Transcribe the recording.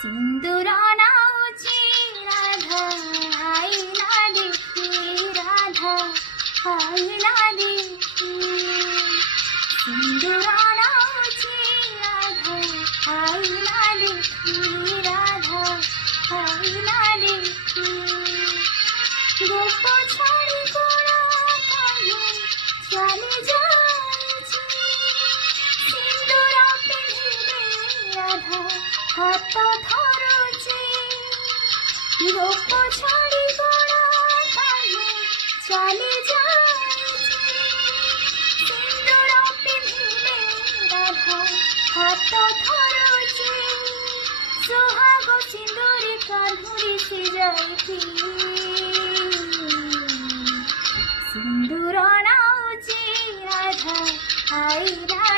सिंदूर नाऊची राधा आईला देखी, राधा आईला देखी. सिंदूर नाऊची राधा आईला देखी, राधा आईला देखी. गोप छाड़ी गोड़ा कान्हे चले जायची. सिंदूर पिंधिले राधा हात धरुची. गोप छाड़ी गोड़ा कान्हे चले जायची. सिंदूर पिंधिले राधा हात धरुची. सुहाग सिंदूर कान्हुरी से जायची. सिंदूर नाऊची राधा आईला